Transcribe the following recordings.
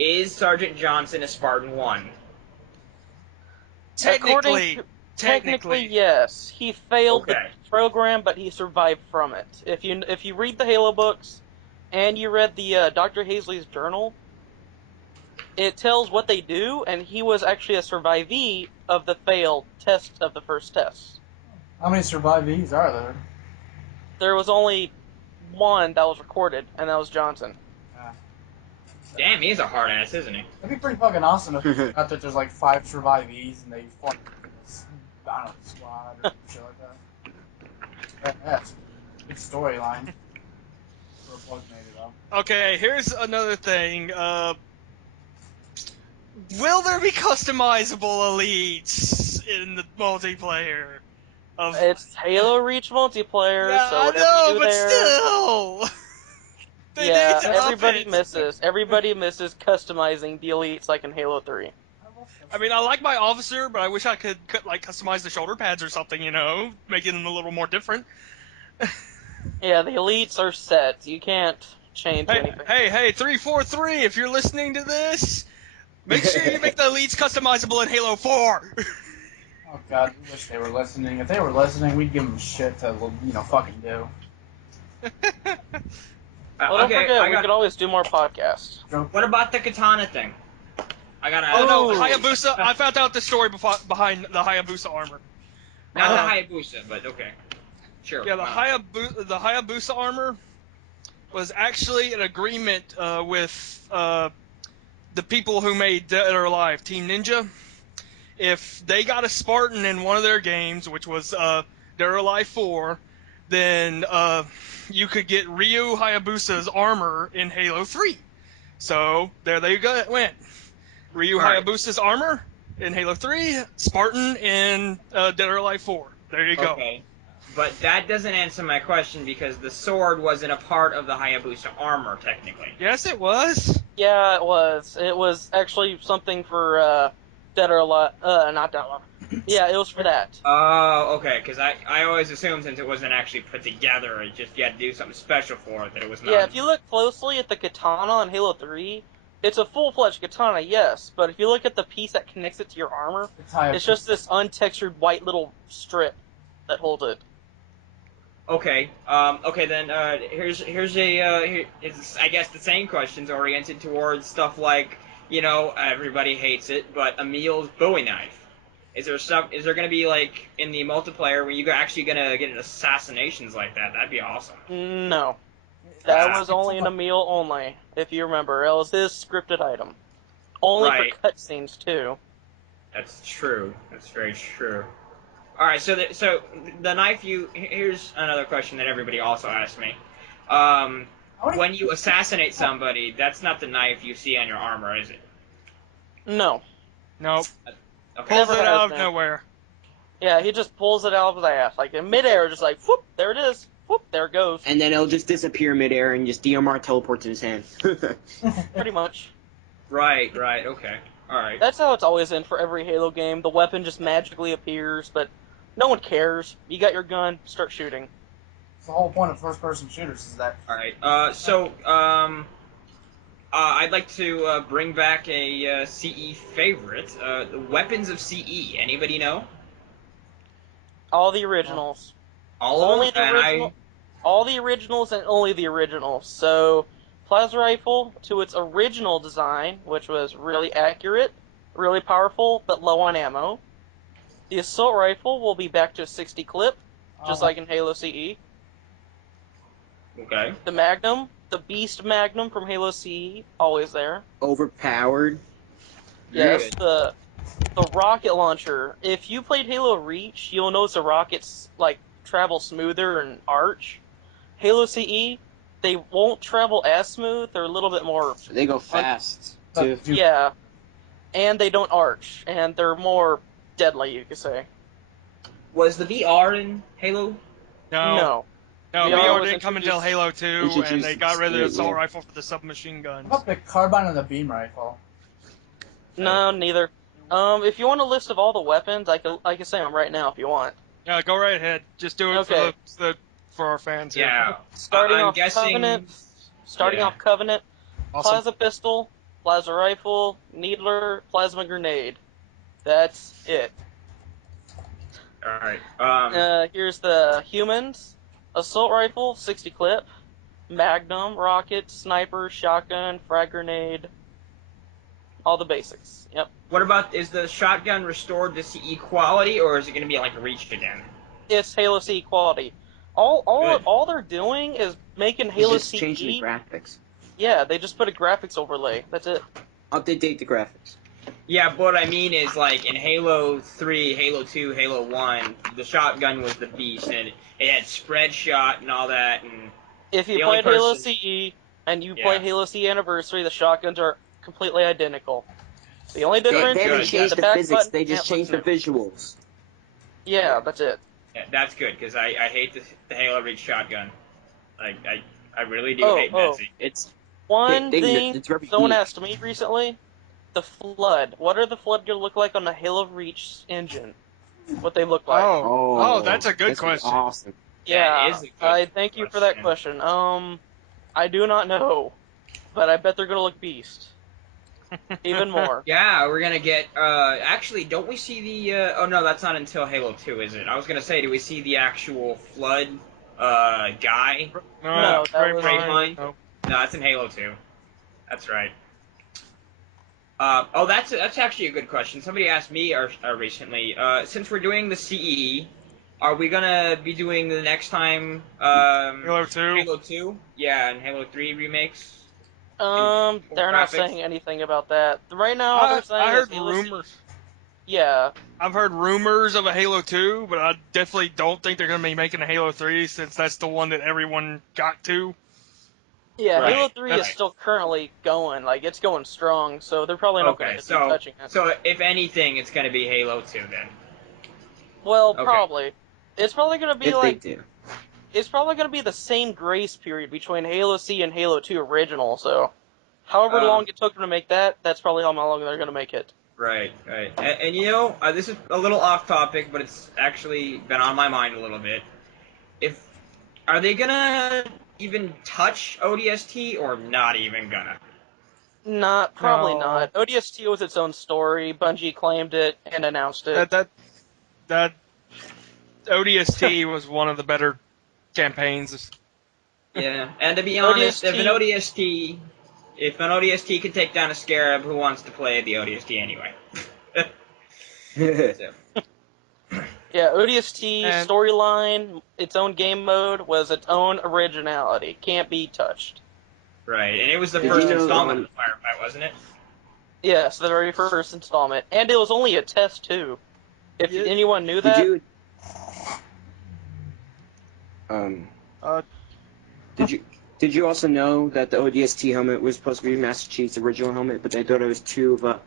is Sergeant Johnson a Spartan 1? Technically, yes. He failed the Okay. program, but he survived from it. If you read the Halo books, and you read the Dr. Hazley's journal, it tells what they do, and he was actually a survivee of the failed test of the first test. How many survivees are there? There was only one that was recorded, and that was Johnson. Damn, he's a hard ass, isn't he? It'd be pretty fucking awesome if you got that there's like 5 survivees and they fought in this, I don't know, squad or shit like that. That's a good storyline. For a book, maybe, though. Okay, here's another thing. Will there be customizable elites in the multiplayer? It's Halo Reach multiplayer, Yeah, so I whatever know, you do but there... still! They Yeah, need to up everybody it. misses. Everybody misses customizing the elites like in Halo 3. I mean, I like my officer, but I wish I could customize the shoulder pads or something, making them a little more different. Yeah, the elites are set. You can't change anything. Hey, 343, if you're listening to this, make sure you make the elites customizable in Halo 4. Oh god, we wish they were listening. If they were listening, we'd give them shit to, fucking do. Well, don't forget, we could always do more podcasts. What about the katana thing? I gotta. Oh no, Hayabusa! I found out the story behind the Hayabusa armor. Not the Hayabusa, but okay. Sure. Yeah, the Hayabusa armor was actually an agreement with the people who made Dead or Alive, Team Ninja. If they got a Spartan in one of their games, which was Dead or Alive 4, then you could get Ryu Hayabusa's armor in Halo 3. So there they went. Ryu Hayabusa's armor in Halo 3, Spartan in Dead or Alive 4. There you go. Okay. But that doesn't answer my question because the sword wasn't a part of the Hayabusa armor, technically. Yes, it was. Yeah, it was. It was actually something for Dead or Alive. Not Dead or Alive. Yeah, it was for that. Oh, okay, because I always assumed since it wasn't actually put together, it just you had to do something special for it, that it was not. Yeah, if you look closely at the katana in Halo 3, it's a full-fledged katana, yes, but if you look at the piece that connects it to your armor, it's just this untextured white little strip that holds it. Okay. Okay. Then here's it's I guess the same questions oriented towards stuff like everybody hates it, but Emil's Bowie knife. Is there gonna be like in the multiplayer where you're actually gonna get assassinations like that? That'd be awesome. No, that was only an Emil only. If you remember, it was his scripted item. Only for cutscenes too. That's true. That's very true. All right, so the knife here's another question that everybody also asked me. When you assassinate somebody, that's not the knife you see on your armor, is it? No. Nope. Okay. Pulls it out of nowhere. Yeah, he just pulls it out of his ass, like in midair, just like whoop, there it is, whoop, there it goes. And then it'll just disappear midair, and just DMR teleports in his hand. Pretty much. Right. Okay. All right. That's how it's always in for every Halo game. The weapon just magically appears, but no one cares. You got your gun, start shooting. It's the whole point of first-person shooters is that. All right. I'd like to bring back a CE favorite. The weapons of CE. Anybody know? All the originals. All of them? All the originals and only the originals. So, Plasma Rifle to its original design, which was really accurate, really powerful, but low on ammo. The Assault Rifle will be back to a 60 clip, just like in Halo CE. Okay. The Magnum, the Beast Magnum from Halo CE, always there. Overpowered. Yes, the rocket launcher. If you played Halo Reach, you'll notice the rockets travel smoother and arch. Halo CE, they won't travel as smooth. They're a little bit more. They go fast too. Yeah, and they don't arch, and they're more deadly, you could say. Was the VR in Halo? No, VR didn't come until Halo 2, and they got rid of the assault rifle for the submachine guns. What about the carbine and the beam rifle? No, neither. If you want a list of all the weapons, I can say them right now if you want. Yeah, go right ahead. Just do it for our fans here. Yeah. Starting I'm off guessing... Covenant, Plasma Pistol, plasma rifle, needler, plasma grenade. That's it. All right. Here's the humans. Assault rifle, 60 clip. Magnum, rocket, sniper, shotgun, frag grenade. All the basics. Yep. What about, is the shotgun restored to CE quality, or is it going to be like Reach again? It's Halo CE quality. Good. All they're doing is making It's Halo just CE. changing the graphics. Yeah, they just put a graphics overlay. That's it. Update the graphics. Yeah, but what I mean is, like, in Halo 3, Halo 2, Halo 1, the shotgun was the beast, and it had spread shot and all that, and If you The only played Halo person- CE and you Yeah. played Halo CE Anniversary, the shotguns are completely identical. The only They difference haven't is changed the the back physics, button they just changed the antlers new. visuals. Yeah, that's it. yeah, that's good, because I hate the Halo Reach shotgun. Like, I really do Oh, hate oh. Betsy. It's One They- thing it's very someone neat. asked me recently, the Flood. What are the Flood going to look like on the Halo Reach engine? What they look like. Oh, that's a good that's question. Awesome. Yeah, That is a good I thank you for that question. I do not know, but I bet they're going to look beast. Even more. Yeah, we're gonna get, actually, don't we see the, oh no, that's not until Halo 2, is it? I was gonna say, do we see the actual Flood, guy? No, that was Grapevine? No. No, that's in Halo 2. That's right. Oh, that's actually a good question. Somebody asked me recently, since we're doing the CE, are we gonna be doing the next time, Halo 2. Halo 2? Yeah, and Halo 3 remakes? They're not graphics? saying anything about that. Right now, all they're saying I heard is Halo CE. rumors. Yeah, I've heard rumors of a Halo 2, but I definitely don't think they're going to be making a Halo 3 since that's the one that everyone got to. yeah. Right, Halo 3 is right. still currently going. Like, it's going strong, so they're probably not going Okay, to so, be touching it. so if anything, it's gonna be Halo 2 then. Well, okay. probably. It's probably going to be If like they do. it's probably going to be the same grace period between Halo C and Halo 2 original. So, however long it took them to make that, that's probably how long they're going to make it. Right, right. And you know, this is a little off topic, but it's actually been on my mind a little bit. Are they gonna even touch ODST or not even gonna? Probably No. not. ODST was its own story. Bungie claimed it and announced it. That ODST was one of the better campaigns. Yeah, and to be honest, if an ODST ODST can take down a Scarab, who wants to play the ODST anyway? So, Yeah, ODST And- storyline, its own game mode, was its own originality. Can't be touched. right, and it was the Did first you know, installment of the Firefight, wasn't it? Yes, the very first installment. And it was only a test, too. If Yeah. anyone knew Did that. you? Uh, Did you also know that the ODST helmet was supposed to be Master Chief's original helmet, but they thought it was too of a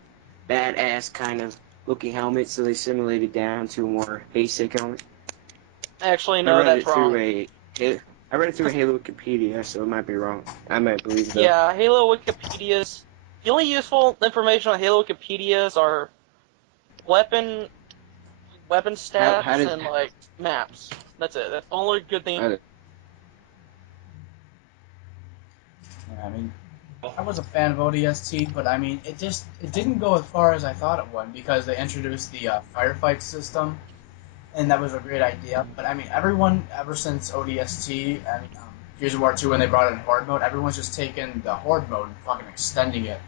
badass kind of looking helmet, so they simulated down to a more basic helmet? Actually, I no, read that's it through wrong. I read it through Halo Wikipedia, so it might be wrong. I might believe that. Yeah, Halo Wikipedias. The only useful information on Halo Wikipedias are weapon stats how did- and like maps. That's it. That's the only good thing. I- Yeah, I mean, I was a fan of ODST, but I mean, it didn't go as far as I thought it would because they introduced the firefight system, and that was a great idea. But I mean, everyone ever since ODST, I mean, Gears of War 2 when they brought in Horde mode, everyone's just taken the Horde mode and fucking extending it.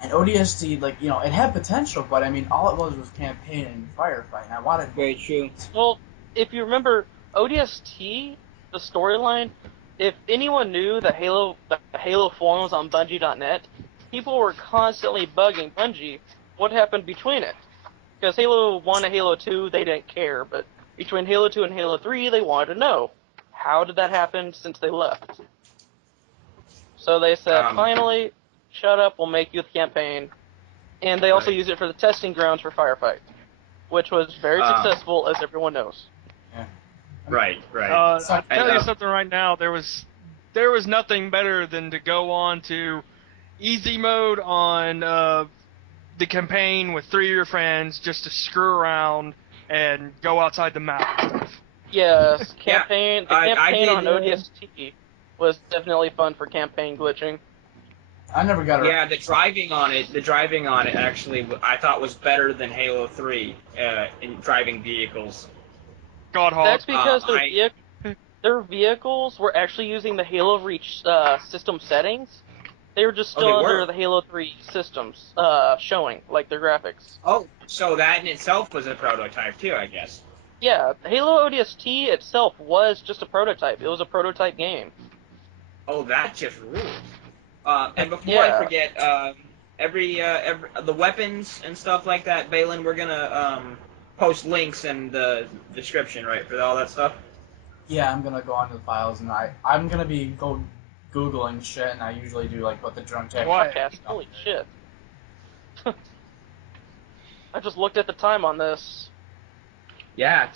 And ODST, like, you know, it had potential, but I mean, all it was campaign and firefight, and I wanted. Very true. Well, if you remember ODST, the storyline, if anyone knew the Halo forums on Bungie.net, people were constantly bugging Bungie what happened between it. Because Halo 1 and Halo 2, they didn't care, but between Halo 2 and Halo 3, they wanted to know. How did that happen since they left? So they said, finally, shut up, we'll make you the campaign. And they also Right. use it for the testing grounds for Firefight, which was very successful, as everyone knows. Right, right. I'll tell you And, something right now. There was nothing better than to go on to easy mode on the campaign with 3 of your friends just to screw around and go outside the map. Yes, Yeah, campaign. The I campaign did, on ODST was definitely fun for campaign glitching. I never got Yeah, the driving on it actually, I thought was better than Halo 3 in driving vehicles. Godhawk. That's because I- their vehicles were actually using the Halo Reach system settings. They were just Oh, still they were? under the Halo 3 systems showing, like their graphics. Oh, so that in itself was a prototype too, I guess. Yeah, Halo ODST itself was just a prototype. It was a prototype game. Oh, that just rules. And before Yeah. I forget, every the weapons and stuff like that, Balin, we're gonna post links in the description, right, for all that stuff. Yeah, I'm gonna go onto the files and I'm gonna be googling shit, and I usually do like what the drunk tech. Why? Podcast. Holy shit. I just looked at the time on this. Yeah.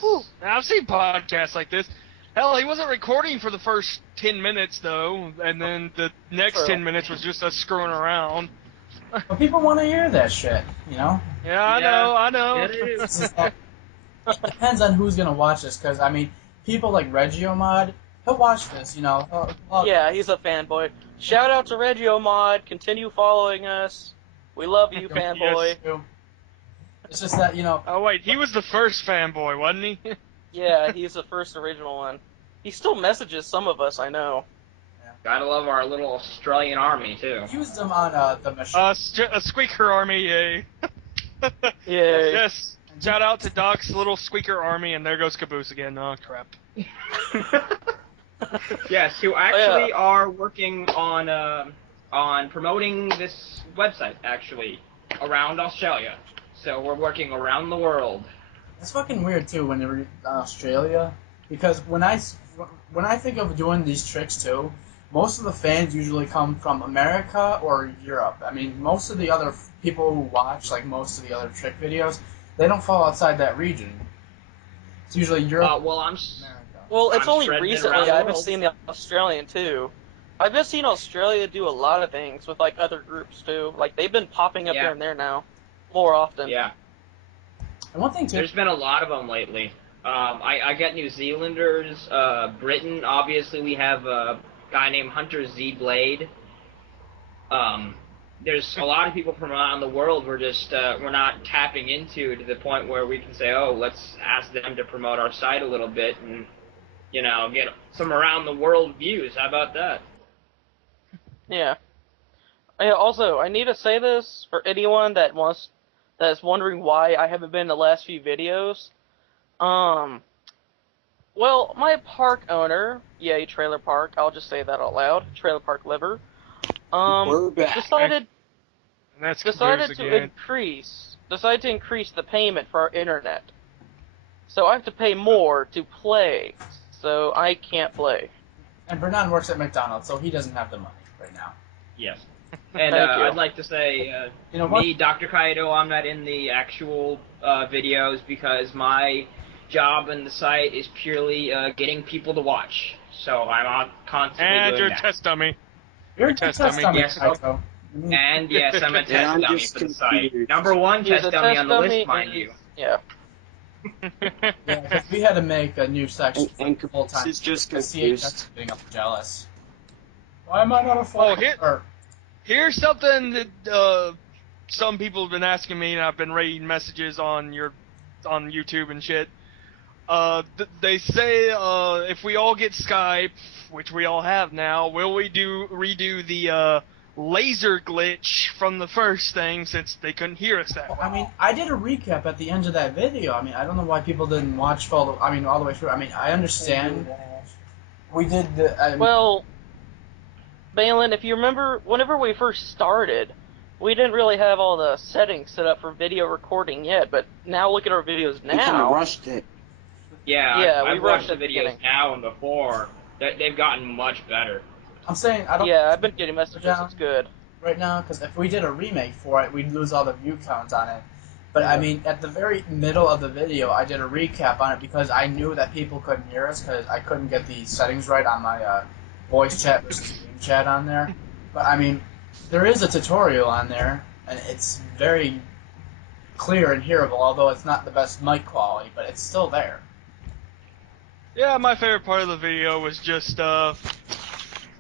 Now, I've seen podcasts like this. Hell, he wasn't recording for the first 10 minutes, though, and then the next True. 10 minutes was just us screwing around. But people want to hear that shit, you know. Yeah, I know. Yeah, it is. It's just like- it depends on who's gonna watch this, because I mean, people like Regiomod, he'll watch this, you know. he'll love Yeah, it. he's a fanboy. Shout out to Regiomod. Continue following us. We love you, fanboy. It's just that, you know, Oh, wait, he was the first fanboy, wasn't he? Yeah, he's the first original one. He still messages some of us, I know. Gotta love our little Australian army too. used them on the machine. A squeaker army, yay. Yay. Yes. Shout out to Doc's little squeaker army, and there goes Caboose again. Oh, crap. Yes, who actually are working on promoting this website actually around Australia. So we're working around the world. It's fucking weird too when you're in Australia, because when I think of doing these tricks too, most of the fans usually come from America or Europe. I mean, most of the other people who watch, like most of the other trick videos, they don't fall outside that region. It's usually Europe. Well, I'm America. Well, it's I'm only spreading it recently around the I've been world. seeing the Australian too. I've been seeing Australia do a lot of things with like other groups too. Like they've been popping up Yeah. here and there now, more often. yeah. And one thing too, There's been a lot of them lately. I get New Zealanders, Britain. Obviously, we have a guy named Hunter Z Blade. There's a lot of people from around the world we're not tapping into to the point where we can say, oh, let's ask them to promote our site a little bit and, you know, get some around the world views. How about that? Yeah. Also, I need to say this for anyone that's wondering why I haven't been in the last few videos. Well, my park owner, yay, Trailer Park, I'll just say that out loud, Trailer Park Liver, We're back. decided And that's decided Caboose to again. increase the payment for our internet. So I have to pay more to play. So I can't play. and Bernard works at McDonald's, so he doesn't have the money right now. Yes. And Thank you. I'd like to say, You know what? me, Dr. Kaido, I'm not in the actual videos because my job in the site is purely getting people to watch. So I'm on constantly And doing your that. test dummy. You're a Test test dummy. dummy, Yes. Kaito. And yes, I'm a Yeah, test I'm dummy just for the site. confused. Number one He's test a dummy test on the dummy, list, mind and you. Yeah. Yeah, 'cause we had to make a new section And full time. Caboose is just CHS is confused. getting up jealous. Why am I not a full? Oh, Here's something that some people have been asking me, and I've been reading messages on YouTube and shit. They say if we all get Skype, which we all have now, will we redo the laser glitch from the first thing since they couldn't hear us that well? I mean, I did a recap at the end of that video. I mean, I don't know why people didn't watch all the way through. I mean, I understand. We did the. Well, Balin, if you remember, whenever we first started, we didn't really have all the settings set up for video recording yet, but now look at our videos We kind of now. rushed it. Yeah, Yeah, I've we watched rushed the at the videos beginning. now and before. They've gotten much better. I'm saying I don't. Yeah, I've been getting messages, Yeah. it's good. Right now, because if we did a remake for it, we'd lose all the view counts on it. But I mean, at the very middle of the video, I did a recap on it because I knew that people couldn't hear us because I couldn't get the settings right on my voice chat versus game chat on there. But I mean, there is a tutorial on there, and it's very clear and hearable, although it's not the best mic quality, but it's still there. Yeah, my favorite part of the video was just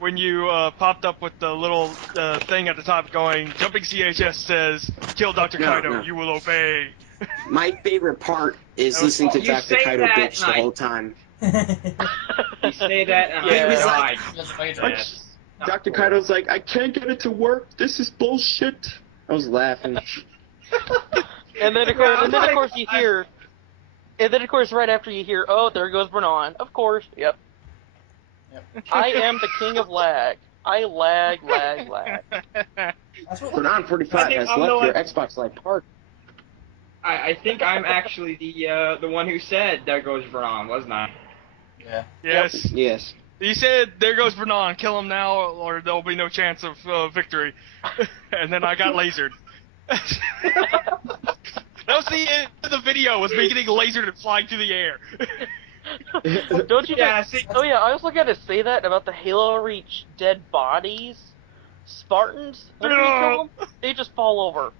when you popped up with the little thing at the top going, Jumping CHS says, kill Dr. No, Kaido, no. you will obey. My favorite part is That was listening to You Dr. say Kaido that, bitch the Mike. whole time. You say that, and Yeah. I He was died. Just wait. Yes. Not Dr. cool. Kaido's like, I can't get it to work. This is bullshit. I was laughing. And then of course you hear, and then of course right after you hear, oh, there goes Bernard. Of course, yep. I am the king of lag. I lag. That's what. Bernard I 45 think has I'm the left your one- Xbox Live Park. I think I'm actually the one who said there goes Vron, wasn't I? Yeah. Yes. Yes. He said, there goes Bernard, kill him now or there'll be no chance of victory. And then I got lasered. That was the end of the video, was me getting lasered and flying through the air. Don't you? Yeah, see- Oh yeah, I also gotta say that about the Halo Reach dead bodies. Spartans, when you kill them, they just fall over.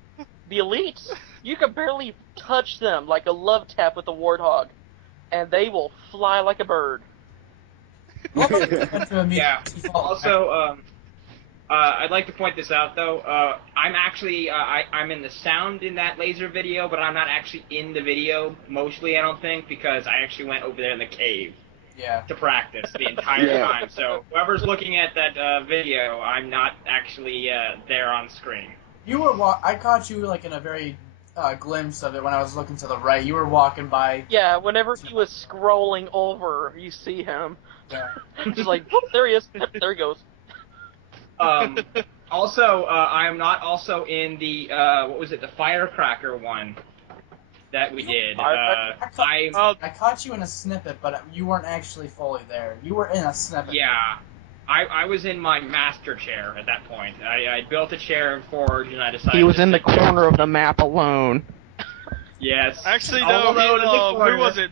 The elites, you can barely touch them like a love tap with a warthog, and they will fly like a bird. Yeah. Also, I'd like to point this out though. I'm actually I'm in the sound in that laser video, but I'm not actually in the video mostly. I don't think because I actually went over there in the cave Yeah. to practice the entire Yeah. time. So whoever's looking at that video, I'm not actually there on screen. You were. I caught you like in a very glimpse of it when I was looking to the right. You were walking by. Yeah, whenever he was scrolling over, you see him. Yeah. Just like, whoop, there he is. Yep, there he goes. Also, I am not also in the what was it, the firecracker one that we did. I caught you in a snippet, but you weren't actually fully there. You were in a snippet. Yeah, I was in my master chair at that point. I built a chair in Forge, and I decided. He was to in the sit there. corner of the map alone. Yes. Actually, All no, alone in the corner. who was it?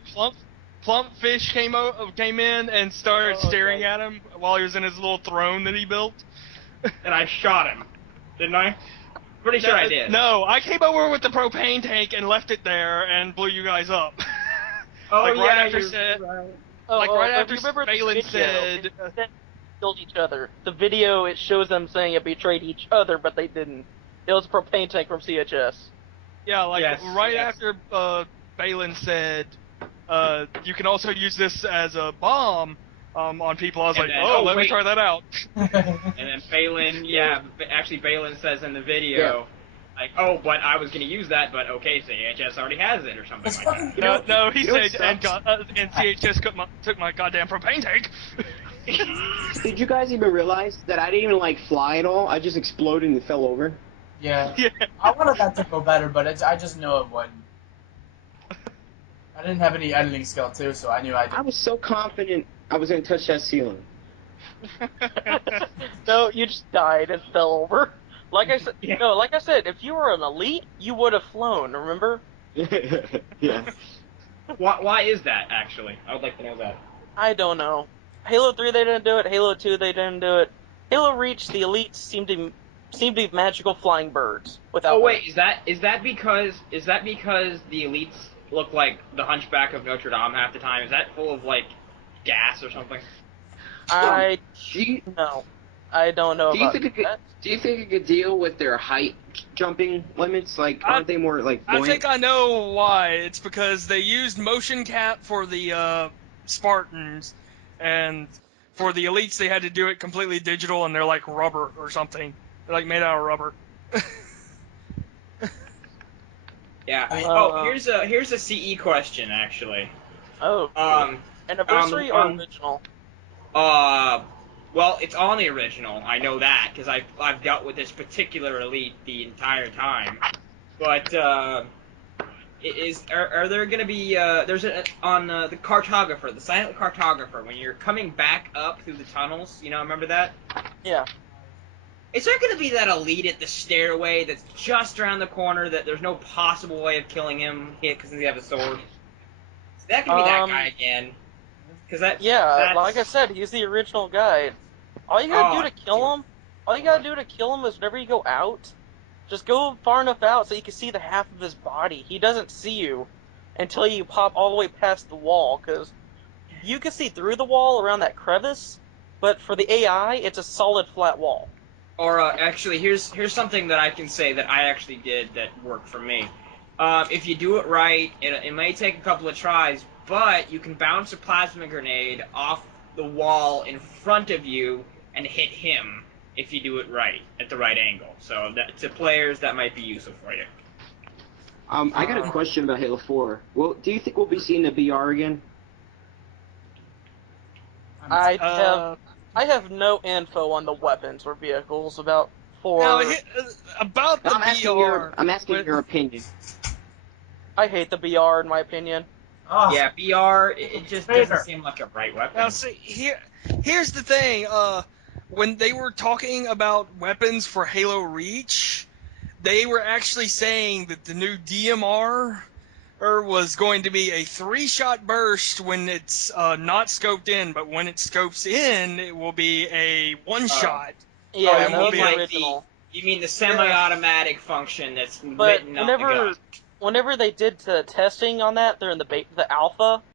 Plump Fish came in and started staring at him while he was in his little throne that he built. And I shot him, didn't I? Pretty sure I did. No, I came over with the propane tank and left it there and blew you guys up. Oh like yeah, right after you're said, right. like right but after remember the Balin video, said, it said killed each other. The video, it shows them saying it betrayed each other, but they didn't. It was a propane tank from CHS. yeah, like Yes, right yes. after Balin said, you can also use this as a bomb on people. I was And like, then- oh, oh, let me wait. try that out. And then Balin, actually Balin says in the video, like, oh, but I was gonna use that, but okay, CHS already has it or something It's like fucking that. No, he You know said, what and CHS took my goddamn propane tank. Did you guys even realize that I didn't even like fly at all? I just exploded and fell over. Yeah. Yeah. I wanted that to go better, but I just knew it wouldn't. I didn't have any editing skill too, so I knew I I did. was so confident I was gonna touch that ceiling. No, you just died and fell over. Like I said, Yeah. no, like I said, if you were an elite, you would have flown. Remember? Yeah. Why is that actually? I would like to know that. I don't know. Halo 3 they didn't do it. Halo 2 they didn't do it. Halo Reach, the elites seem to be magical flying birds without. Oh wait, wings. is that because the elites look like the Hunchback of Notre Dame half the time? Is that full of like gas or something? I Do you, no, I don't know do you about think it could, that. do you think it could deal with their height jumping limits? Like, aren't they more like I buoyant? think I know why. It's because they used motion cap for the Spartans, and for the elites they had to do it completely digital, and they're like rubber or something. They're like made out of rubber. Yeah. Uh, here's a CE question actually. Oh, anniversary or original? Well, it's on the original. I know that because I've dealt with this particular elite the entire time. But are there going to be there's on the cartographer, the silent cartographer, when you're coming back up through the tunnels, remember that? Yeah. Is there going to be that elite at the stairway that's just around the corner that there's no possible way of killing him because they have a sword? Is that going to be that guy again? Because Yeah, like I said, he's the original guy. All you gotta do to kill him, is whenever you go out, just go far enough out so you can see the half of his body. He doesn't see you until you pop all the way past the wall, because you can see through the wall around that crevice, but for the AI, it's a solid flat wall. Or actually, here's something that I can say that I actually did that worked for me. If you do it right, it may take a couple of tries, but you can bounce a plasma grenade off the wall in front of you and hit him if you do it right at the right angle. So to players, that might be useful for you. I got a question about Halo 4. Well, do you think we'll be seeing the BR again? I have no info on the weapons or vehicles about 4. Now, about the BR. I'm asking your opinion. I hate the BR in my opinion. Oh, Yeah, BR, it just doesn't seem like a right weapon. Now, see, here's the thing. When they were talking about weapons for Halo Reach, they were actually saying that the new DMR was going to be a 3-shot burst when it's not scoped in, but when it scopes in, it will be a 1-shot. Yeah, you no, mean the like original. You mean the semi-automatic function that's But written on the gun? whenever they did the testing on that, they're in the alpha.